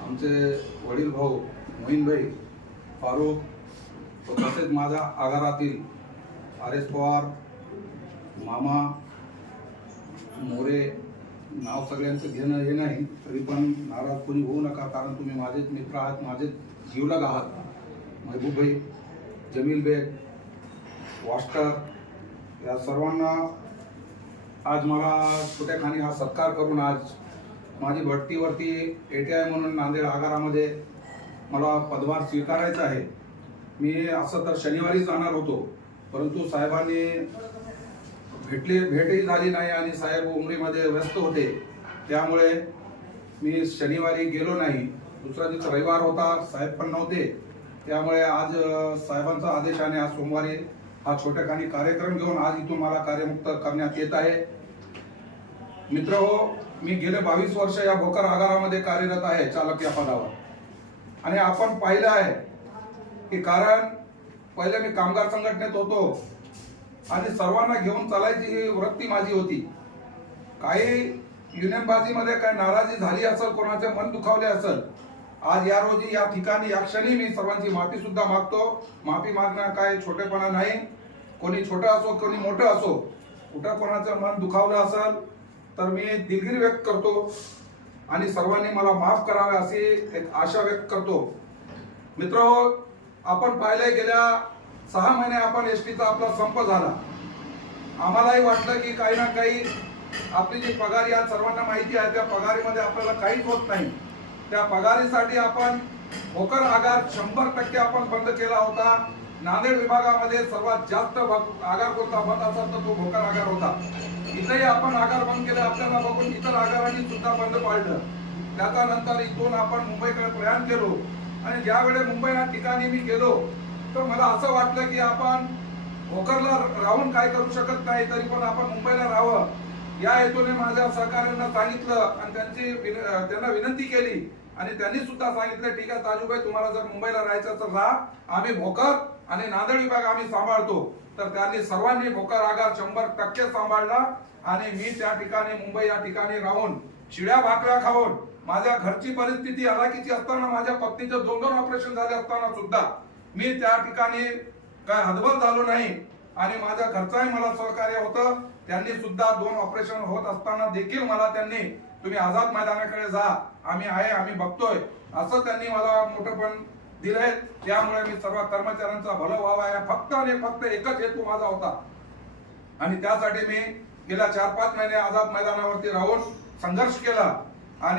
आमचे वडील भाऊ मोहीनभाई फारूक व तसेच माझ्या आगारातील आर एस पवार मामा मोरे नाव सगळ्यांचं घेणं हे नाही तरी पण नाराज कोणी होऊ नका कारण तुम्ही माझेच मित्र आहात माझेच जीवलग आहात. महबूबभाई जमील बेग वॉस्टर या सर्वांना आज मला छोट्या खाणी हा सत्कार करून आज माझी भट्टीवरती आय म्हणून नांदेड आगारामध्ये मला पदभार स्वीकारायचा आहे. मी असं तर शनिवारी जाणार होतो परंतु साहेबांनी भेटली भेटही झाली नाही आणि साहेब उमरीमध्ये व्यस्त होते. त्यामुळे मी शनिवारी गेलो नाही. दुसरा दिवस रविवार होता साहेब पण नव्हते. त्यामुळे आज साहेबांचा आदेशाने आज सोमवारी हा छोट्याखानी कार्यक्रम घेऊन आज इथून मला कार्यमुक्त करण्यात येत आहे. मित्र हो मी गेले बावीस वर्ष या भोकर आगारामध्ये कार्यरत आहे चालक या पदावर. आणि आपण पाहिलं आहे की कारण पहिले मी कामगार संघटनेत होतो आणि सर्वांना घेऊन चालायची ही वृत्ती माझी होती. काही युनियनबाजीमध्ये काय नाराजी झाली असेल कोणाचे मन दुखावले असेल आज या रोजी या ठिकाणी या क्षणी मी सर्वांची माफी सुद्धा मागतो. माफी मागणं काय छोटेपणा नाही. कोणी छोटं असो कोणी मोठं असो कुठं कोणाचं मन दुखावलं असेल तर मी दिलगिरी व्यक्त करतो आणि सर्वांनी मला माफ करावे अशी एक आशा व्यक्त करतो. मित्र आपण पाहिले गेल्या सहा महिने आपण एस टीचा आपला संप झाला. आम्हालाही वाटलं की काही ना काही आपली जी पगार या सर्वांना माहिती आहे त्या पगारीमध्ये आपल्याला काहीच होत नाही. त्या पगारीसाठी आपण होकर आगार शंभर टक्के आपण बंद केला होता. नांदेड विभागामध्ये सर्वात जास्त आगार कोणता? मत असेल तर तो भोकर आगार होता. इथेही आपण आगार बंद केलं. आपल्याला बघून इतर आगारांनी सुद्धा बंद पाडलं. त्याचा नंतर इथून आपण मुंबईकडे प्रयाण केलो. आणि ज्यावेळेस मुंबई या ठिकाणी मी गेलो तर मला असं वाटलं की आपण भोकरला राहून काय करू शकत नाही तरी पण आपण मुंबईला राहावं. या हेतूने माझ्या सहकार्यांना सांगितलं आणि त्यांची विन- त्यांना विनंती केली. आणि त्यांनी सुद्धा सांगितलं ठीक आहे ताजूबाई तुम्हाला जर मुंबईला राहायचं तर राहा. आम्ही भोकर आणि नांदेड विभाग आम्ही सांभाळतो. तर त्यांनी सर्वांनी भोकर आगार शंभर टक्के सांभाळला. आणि मी त्या ठिकाणी मुंबई या ठिकाणी राहून शिड्या भाकऱ्या खाऊन माझ्या घरची परिस्थिती हलाखीची असताना माझ्या पत्नीचं दोन दोन ऑपरेशन झाले असताना सुद्धा मी त्या ठिकाणी काय हदबल झालो नाही. आणि माझ्या घरचाही मला सहकार्य होतं. त्यांनी सुद्धा दोन ऑपरेशन होत असताना देखील मला त्यांनी तुम्ही आझाद मैदानाकडे जा आम्ही आहे आम्ही बघतोय. असं त्यांनी मला मोठं पण दिले त्यामुळे मी सर्व कर्मचाऱ्यांचा भलं व्हावा या फक्त आणि फक्त एकच हेतू माझा होता. आणि त्यासाठी मी गेल्या चार पाच महिने आझाद मैदानावरती राहून संघर्ष केला. आणि